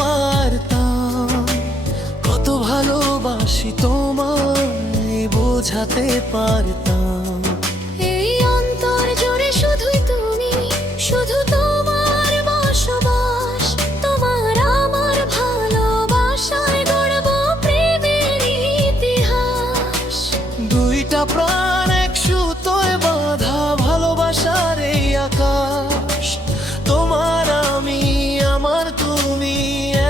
পারতাম, কত ভালোবাসি তোমায় বোঝাতে পারতাম। এই অন্তর জুড়ে শুধুই তুমি, শুধু তোমার বসবাস। তোমার আমার ভালোবাসায় গড়ব প্রেমের ইতিহাস। দুইটা প্রাণ এক সুতোয় বাঁধা, ভালোবাসার এই আকাশ। তোমার আমি, আমার তুমি,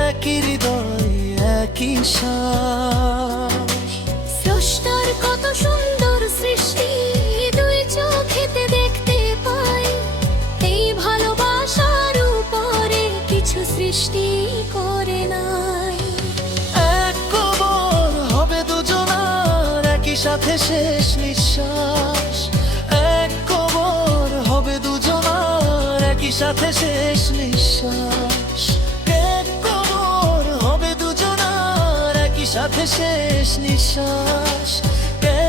একই হৃদয় একই শ্বাস। স্রষ্টার কত সুন্দর সৃষ্টি, দুই চোখেতে দেখতে পাই। এই ভালোবাসার উপরে কিছু সৃষ্টি করে নাই। এক কবর হবে দুজনার, একই সাথে শেষ নিঃশ্বাস। এক কবর হবে দুজনার, একই সাথে শেষ নিঃশ্বাস। এক কবর হবে দুজনার, একই সাথে শেষ নিঃশ্বাস।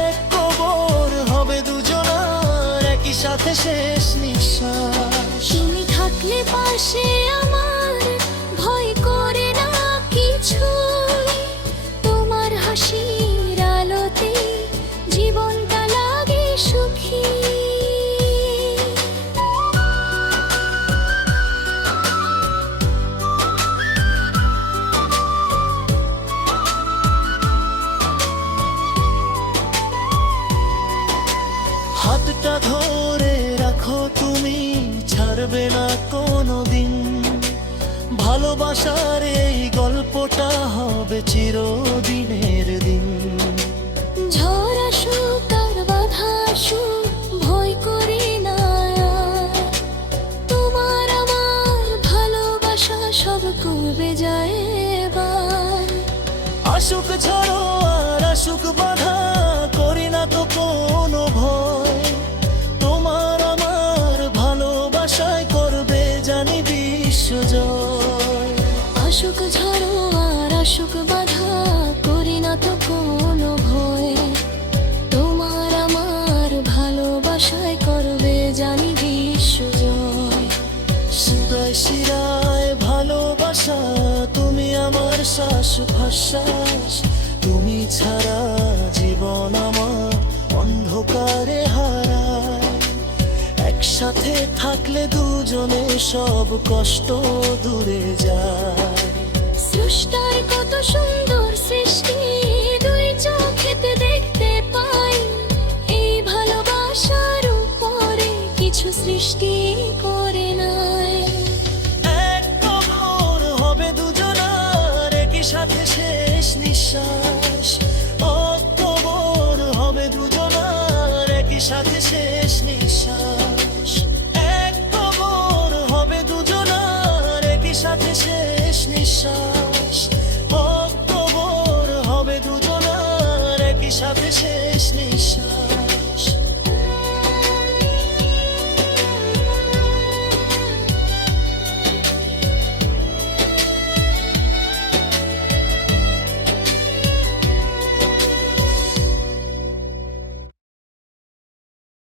এক কবর হবে দুজনার, একই সাথে শেষ নিঃশ্বাস। তুমি থাকলে পাশে আমার, ভয় করে না কিছু। তোমার হাসির আলোতে জীবনটা লাগে সুখী। হাতটা ধরে রাখো তুমি, ছাড়বে না কোনোদিন। ভালোবাসার এই গল্পটা হবে চিরদিনের দিন। ঝড় আসুক আর বাধা আসুক, ভয় করি না আর। তোমার আমার ভালোবাসা সব করবে যায় এবার। আসুক ঝড় আর আসুক বাধা, করি না তো কোনো ভয়। তোমার আমার ভালোবাসায় করবে জানি বিশ্বজয়। আসুক ঝড় আর আসুক বাধা, করি না তো কোনো ভয়। তোমার আমার ভালোবাসায় করবে জানি বিশ্বজয়। শিরায় শিরায় ভালোবাসা, তুমি আমার শ্বাস প্রশ্বাস। তুমি ছাড়া জীবন আমার অন্ধকারে হারায়। একসাথে থাকলে দুজনে সব কষ্ট দূরে যায়। স্রষ্টার কত সুন্দর সৃষ্টি, দুই চোখেতে দেখতে পাই। এই ভালোবাসার উপরে কিছু সৃষ্টি করে নাই। এক কবর হবে দুজনার, একই সাথে শেষ নিঃশ্বাস।